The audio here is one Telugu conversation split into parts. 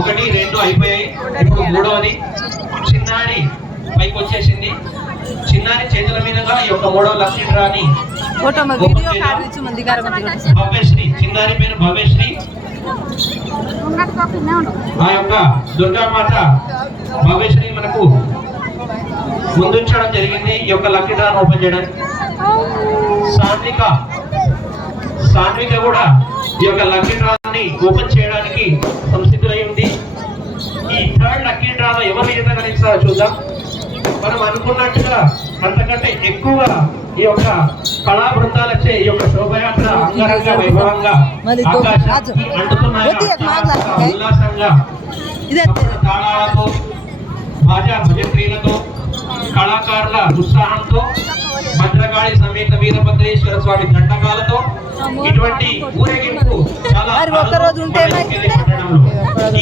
ఒకటి రెండు అయిపోయాయి. ఇప్పుడు మూడవది చిన్నారి పైకి వచ్చేసింది. చిన్నారి చేతుల మీదుగా ఈ యొక్క మూడవ లక్కీ డ్రాని భవ్యశ్రీ, చిన్నారి పేరు భవ్యశ్రీ. ఆ యొక్క దుర్గామాత భవ్యశ్రీ మనకు ముందుంచడం జరిగింది ఈ యొక్క లక్కీ డ్రాని ఓపెన్ చేయడానికి. సాన్విక కూడా ఈ యొక్క లక్కీ డ్రాని ఓపెన్ చేయడానికి సంసిద్ధులై ఉంది. ఈ థర్డ్ లక్కీ డ్రాలో ఎవరు విజేత కలిగిస్తారో చూద్దాం. మనం అనుకున్నట్టుగా అంతకంటే ఎక్కువగా ఈ యొక్క కళా బృందాలచే ఈ యొక్క శోభయాత్ర అంగరంగ వైభవంగా ఆకాశానికి అంటుతున్నాయి. ఉల్లాసంగా తాళాలతో, భాజా భజంత్రీలతో, కళాకారుల ఉత్సాహంతో, భద్రకాళి సమేత వీరభద్రేశ్వర స్వామి దండకాలతో ఇటువంటి ఊరేగింపు చాలా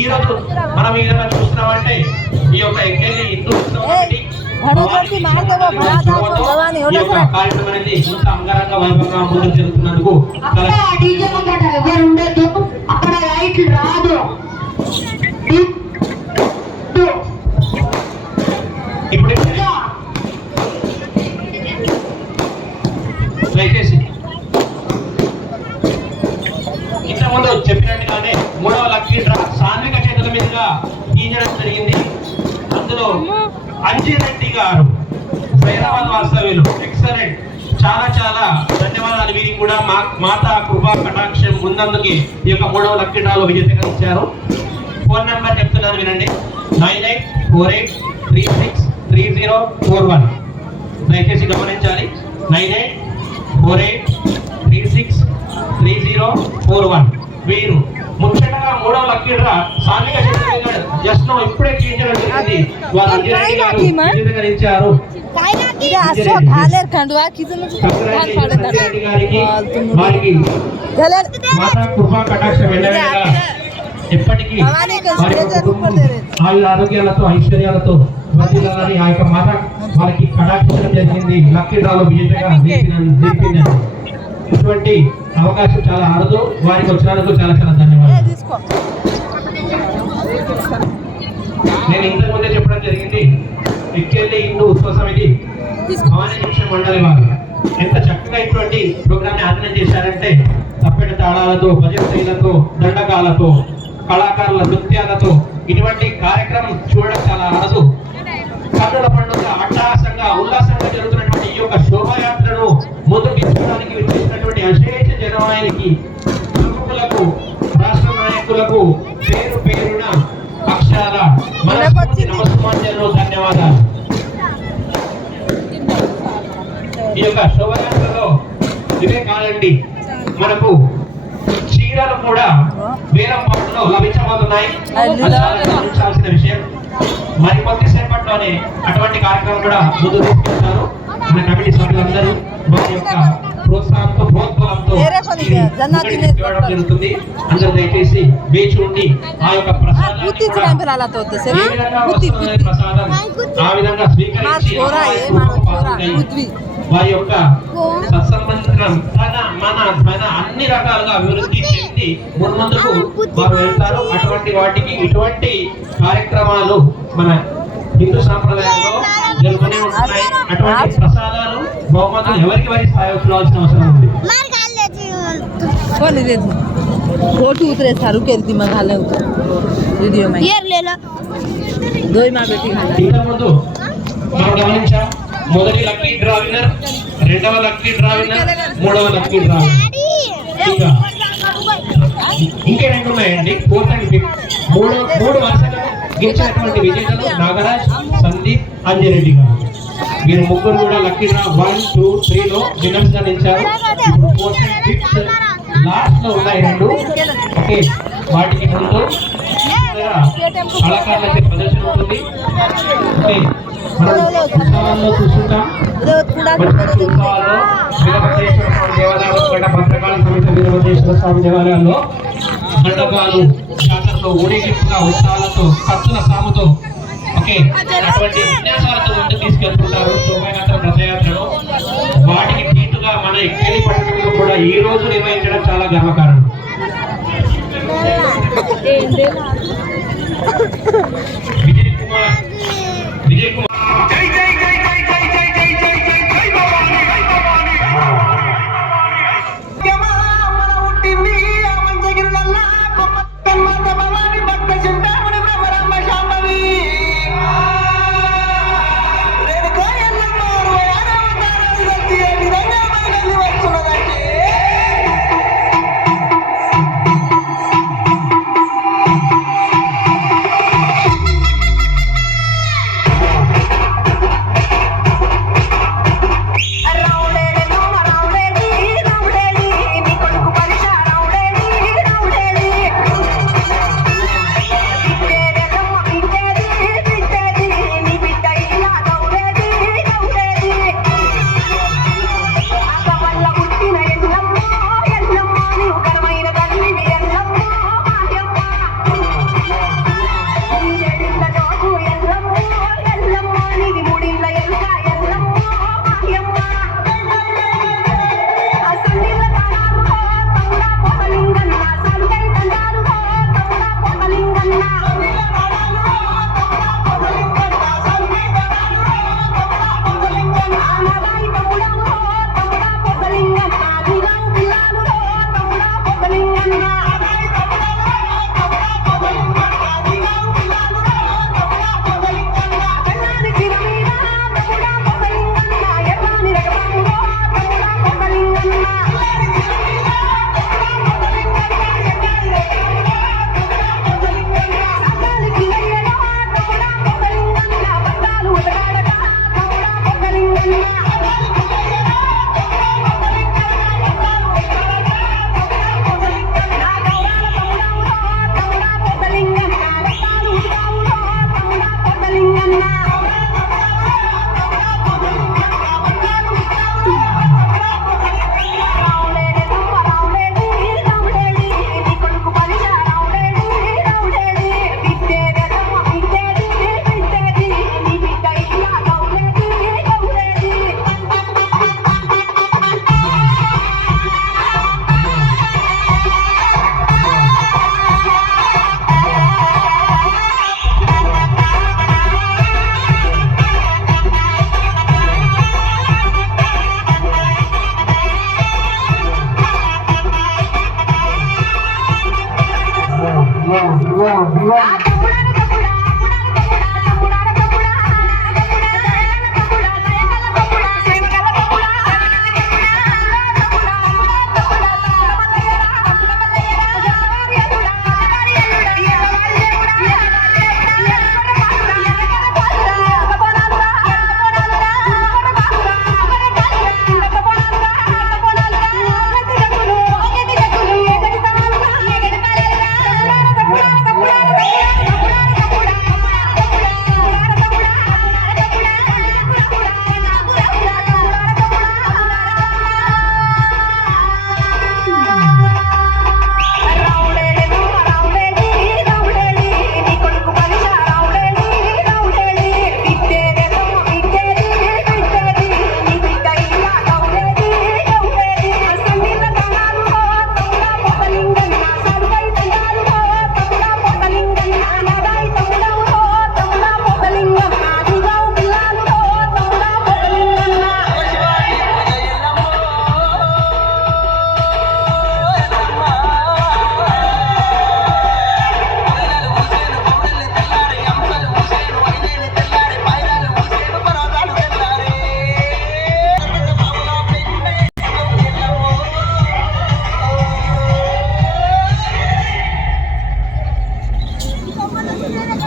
ఈ రోజు మనం ఈ విధంగా చూస్తున్నామంటే ఈ యొక్క ఎక్కేలి హిందూ కార్యక్రమం అనేది ఇంత అంగరంగ వైభవంగా ముందుకు జరుగుతున్నందుకు ఇప్పుడు దయచేసి ఇంతకుముందు చెప్పినట్టుగానే మూడవ లక్కీ డ్రా సాన్విక చేతుల మీదుగా తీయడం జరిగింది. అందులో అంజిరెడ్డి గారు హైదరాబాద్ వాస్తవ్యులు, ఎక్సలెంట్. చాలా చాలా ధన్యవాదాలు. వీరికి కూడా మాతా కృపా కటాక్షం ఉన్నందుకు ఈ యొక్క మూడవ లక్కీ డ్రాలో విజేతగా ఇచ్చారు. ఫోన్ నెంబర్ చెప్తున్నాను వినండి. 9848 9848363041. దయచేసి గమనించాలి. 9848363041. వీరు ముఖ్యంగా మూడవ లక్కీ డ్రా సాన్విక జస్ట్ ఇప్పుడే చేయించడం జరిగింది. వారు అంజిరెడ్డి గారు విజయనగరించారు. వారికి మాతా కృపా కటాక్ష వెళ్ళగా ఎప్పటికీ ఆయుర ఆరోగ్యాలతో ఐశ్వర్యాలతో వర్ధిల్లాలని ఆ యొక్క మాత వారికి కటాక్షించడం జరిగింది. లక్కీ డ్రాలో విజేతగా నిలిపింది. ఇటువంటి అవకాశం చాలా అరుదు. వారికి వచ్చినందుకు చాలా చాలా ధన్యవాదాలు. నేను ఇంతకు ముందే చెప్పడం జరిగింది. ఎక్కెళ్ళి హిందూ ఉత్సవ సమితి భవానీ శిక్షణ మండలి వారు ఎంత చక్కగా ఇటువంటి ప్రోగ్రామ్ ని ఆర్గనైజ్ చేశారంటే తప్పెట తాళాలతో, భజన శైలతో, దండకాలతో, కళాకారుల నృత్యాలతో ఇటువంటి కార్యక్రమం చూడడం చాలా అరుదు. కన్నుల పండుగ అట్టహాసంగా ఉల్లాసంగా జరుగుతున్నటువంటి ఈ యొక్క శోభాయాత్రను ముందుకు తీసుకోవడానికి విచ్చేసినటువంటి అశేష జనానికి, ప్రముఖులకు, రాష్ట్ర నాయకులకు పేరు పేరున అక్షరాల నమస్కారాలు, ధన్యవాదాలు. ఈ యొక్క శోభయాత్రలో ఇవే కాదండి, మనకు చీరలు కూడా వేలం పాటలో లభించబోతున్నాయి. గమనించాల్సిన విషయం. మరి కొద్దిసేపట్లోనే అటువంటి కార్యక్రమం కూడా ముందు తీసుకుంటారు. మన కమిటీ సభ్యులందరూ వారి యొక్క ప్రోత్సాహంతో, ప్రోత్బలంతో జరుగుతుంది. అందరూ దయచేసి వేచి ఉండి ఆ యొక్క ప్రసాదం ఆ విధంగా స్వీకరించి వారి యొక్క సత్సంబంధం మన అన్ని రకాలుగా అభివృద్ధి చెంది ముందుకు వారు వెళ్తారు. అటువంటి వాటికి ఇటువంటి కార్యక్రమాలు మన హిందూ సాంప్రదాయంలో జరుగుతూనే ఉంటున్నాయి. అటువంటి ప్రసాదాలు, బహుమతులు ఎవరికి వారి స్థాయి చూడాల్సిన అవసరం ఉంది. फोटो उतरे सारू के दिमाग हाले वीडियो में यार ले लो दो ही मां बेटी ఇంకా ముందు మనం గమనించాం. మొదటి లక్కీ డ్రా విన్నర్, రెండవ లక్కీ డ్రా విన్నర్, మూడవ లక్కీ డ్రా ఇంకా రెండు ఉన్నాయండి. ఫోర్త్ అండ్ ఫిఫ్త్ మూడు వరుసగా గెలిచినటువంటి విజేతలు నాగరాజ్, సందీప్, అంజిరెడ్డి గారు. వీరు ముగ్గురు కూడా లక్కీ డ్రా 1, 2, 3 లో విన్నర్స్ గా నిలిచారు. ఇప్పుడు ఫోర్త్ అండ్ ఫిఫ్త్ లాస్ట్ లో ఉన్నాయి రెండు. ఓకే, వాటికి ముందు కళాకారులకి ప్రదర్శన ఉంటుంది. ఓకే, మనం ఉత్సవాల్లో చూస్తుంటాం. ఉత్సవాల్లో వీరభద్రేశ్వర స్వామి దేవాలయంలో, భద్రకాళి సమేత వీరభద్రేశ్వర స్వామి దేవాలయాల్లో మండపాలు జాతరలో ఊరేగింపుగా ఉత్సవాలతో, కత్తుల సాముతో, ఓకే, అటువంటి విన్యాసాలతో ముందుకు తీసుకెళ్తుంటారు శోభాయాత్ర, రథయాత్రను. వాటికి తీటుగా మన ఎక్కేలి పట్టణంలో కూడా ఈ రోజు నిర్వహించడం చాలా గర్వకారణం. విజయ్ కుమార్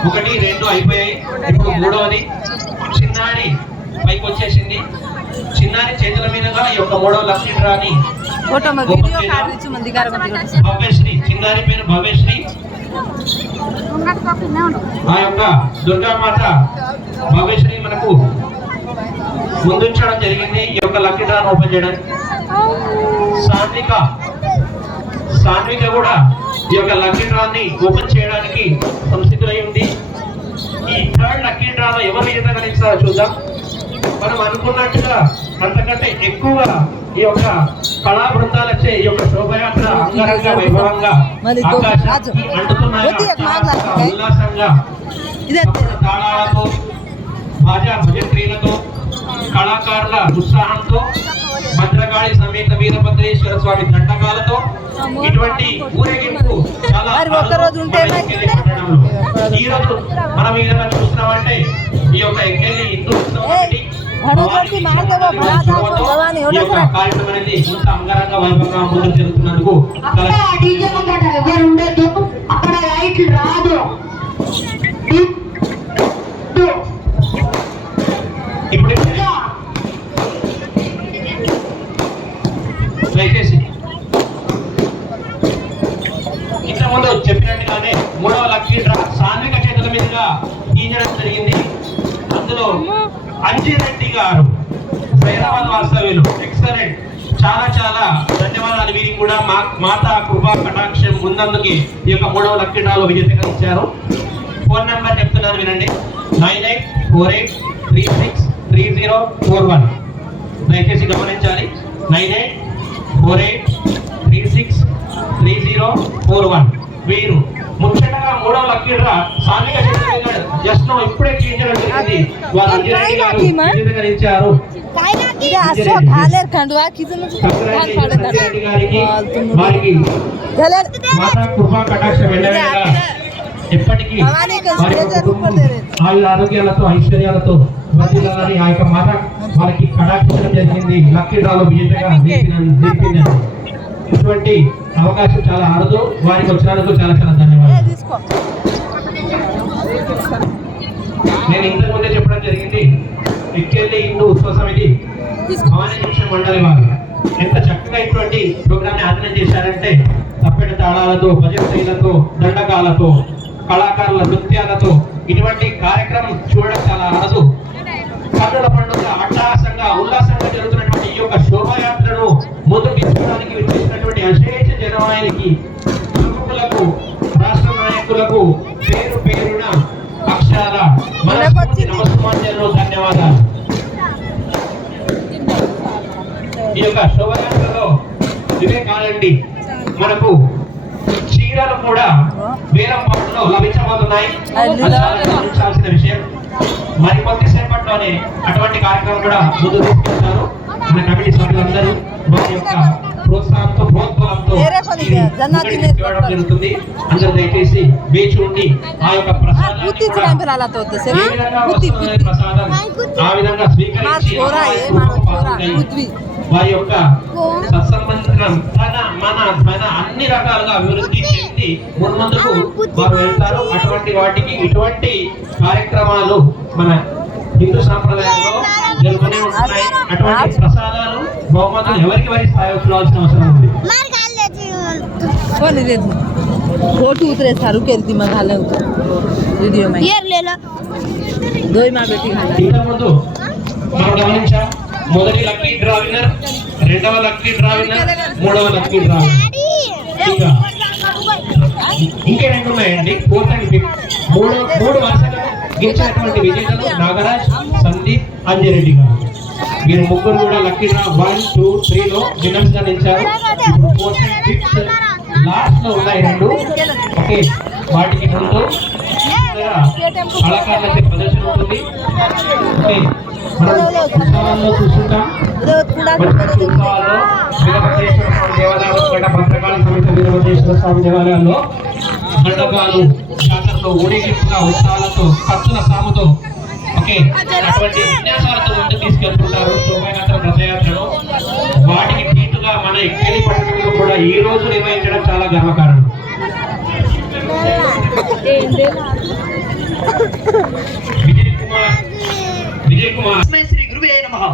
ఒకటి రెండు అయిపోయాయి. ఇప్పుడు మూడవది చిన్నారి పైకి వచ్చేసింది. చిన్నారి చేతుల మీదుగా ఈ యొక్క మూడవ లక్కీ డ్రాని భవ్యశ్రీ, చిన్నారి పేరు భవ్యశ్రీ. ఆ యొక్క దుర్గామాత భవ్యశ్రీ మనకు ముందుంచడం జరిగింది ఈ యొక్క లక్కీ డ్రాని ఓపెన్ చేయడానికి. సాన్విక కూడా ఈ యొక్క లక్కీ డ్రాని ఓపెన్ చేయడానికి సంసిద్ధులై ఉంది. ఈ థర్డ్ లక్కీ డ్రాలో ఎవరు విజేత గణిస్తారో చూద్దాం. మనం అనుకున్నట్టుగా అంతకంటే ఎక్కువ ఈ యొక్క కళా బృందాలచే ఈ యొక్క శోభయాత్ర అంగరంగ వైభవంగా ఆకాశానికి అంటుతున్నాయి. ఉల్లాసంగా తాళాలతో, బాజా భజంత్రీలతో, కళాకారుల ఉత్సాహంతో, భద్రకాళి సమేత వీరభద్రేశ్వర స్వామి దండకాలతో ఇటువంటి ఊరేగింపు చాలా ఈ రోజు మనం ఈ విధంగా చూస్తున్నామంటే ఈ యొక్క ఎక్కేళ్ళి హిందూ ఉత్సవం కార్యక్రమం అనేది ఇంత అంగరంగ వైభవంగా ముందుకు జరుగుతున్నందుకు ఇప్పుడు దయచేసి ఇంతకుముందు చెప్పినట్టుగానే మూడవ లక్కీ డ్రా సాన్విక చేతుల మీదుగా తీయడం జరిగింది. అందులో అంజిరెడ్డి గారు హైదరాబాద్ వాస్తవ్యులు. ఎక్సలెంట్, చాలా చాలా ధన్యవాదాలు. వీరికి కూడా మాతా కృపా కటాక్షం ముందందుకి ఈ యొక్క మూడవ లక్కీ డ్రాలో విజేతగా ఇచ్చారు. ఫోన్ నెంబర్ చెప్తున్నాను వినండి, 9848363041. దయచేసి గమనించాలి, 9848363041. వీరు ముఖ్యంగా మూడవ లక్కీ డ్రా సాన్విక జస్ట్ ఇప్పుడే తీయించడం జరిగింది. వారు అంజిరెడ్డి గారు విజేతగా ఇచ్చారు. మాతా కృపా కటాక్షం ఎప్పటికీ ఆయుర ఆరోగ్యాలతో ఐశ్వర్యాలతో వర్ధిల్లాలని ఆ యొక్క మాత వారికి కటాక్షించడం జరిగింది. లక్కీ డ్రాలో విజేతగా జరిపింది. ఇటువంటి అవకాశం చాలా అరుదు. వారికి వచ్చినందుకు చాలా చాలా ధన్యవాదాలు. నేను ఇంతకుముందే చెప్పడం జరిగింది, ఎక్కేళ్ళి హిందూ ఉత్సవ సమితి భవానీ జంక్షన్ మండలి వారు ఎంత చక్కగా ఇటువంటి ప్రోగ్రామ్ ని ఆర్గనైజ్ చేశారంటే తప్పెట తాళాలతో, భజనలతో, దండకాలతో, కళాకారుల నృత్యాలతో ఇటువంటి కార్యక్రమం చూడడం సంవత్సరాల రాజు కన్నుల పండుగ అట్టహాసంగా ఉల్లాసంగా జరుగుతున్నటువంటి ఈ యొక్క శోభాయాత్రను ముందుకు తీసుకోవడానికి విచ్చేసినటువంటి అశేష జనానికి ప్రముఖులకు రాష్ట్ర నాయకులకు పేరు పేరున అక్షరాల మనస్ఫూర్తి నమస్కారాలు ధన్యవాదాలు. ఈ యొక్క శోభయాత్రలో ఇవే కాదండి, మనకు చీరలు కూడా వేలంపాటలో లభించబోతున్నాయి. అది చాలా గమనించాల్సిన విషయం. మరి కొద్దిసేపట్లోనే అటువంటి కార్యక్రమం కూడా ముందు తీసుకెళ్తారు. మన కమిటీ సభ్యులందరూ వారి యొక్క ప్రోత్సాహంతో ప్రోత్సాహంతో జరుగుతుంది. అందరూ దయచేసి వేచి ఉండి ఆ యొక్క ప్రసాదం ఆ విధంగా స్వీకరించి వారి యొక్క సత్సంబంధం తన మన ధన అన్ని రకాలుగా అభివృద్ధి చెంది ముందుకు వారు వెళ్తారు. అటువంటి వాటికి ఇటువంటి కార్యక్రమాలు మన హిందూ సాంప్రదాయంలో జరుగుతూనే ఉంటున్నాయి. అటువంటి ప్రసాదాలు బహుమతులు ఎవరికి వారి స్థాయి చూడాల్సిన అవసరం ఉంది. फोटो उतरे सारू के दिमाग हाले उतर वीडियो में यार ले लो दो ही मां बेटी खाना ఇంకా ముందు మనం గమనించాం. మొదటి లక్కీ డ్రా విన్నర్, రెండవ లక్కీ డ్రా విన్నర్, మూడవ లక్కీ డ్రా ఇంకా రెండు ఉన్నాయండి. ఫోర్త్ అండ్ ఫిఫ్త్ మూడు వరుసగా గెలిచినటువంటి విజేతలు నాగరాజ్, సందీప్, అంజిరెడ్డి గారు. వీరు ముగ్గురు కూడా లక్కీ డ్రా 1, 2, 3 లో విన్నర్స్ గా నిలిచారు. ఇప్పుడు ఫోర్త్ అండ్ ఫిఫ్త్ లాస్ట్ లో ఉన్నాయి రెండు. ఓకే, వాటికి ముందు కళాకారుల ప్రదర్శన ఉంటుంది. ఓకే, మనం ఉత్సవాల్లో చూస్తుంటాం. ఉత్సవాల్లో వీరభద్రేశ్వర స్వామి దేవాలయాలు, భద్రకాళి సమేత వీరభద్రేశ్వర స్వామి దేవాలయాల్లో మండపాలు, జాతరలో ఊరేగింపుగా ఉత్సవాలతో కత్తుల సాముతో ఓకే అటువంటి విన్యాసాలతో ముందుకు తీసుకెళ్తుంటారు శోభాయాత్ర రథయాత్రను. వాటికి దీటుగా మన ఎక్కడి పట్టణంలో కూడా ఈ రోజు నిర్వహించడం చాలా గర్వకారణం. విజయ్ కుమార్ శ్రీ గురువే నమః.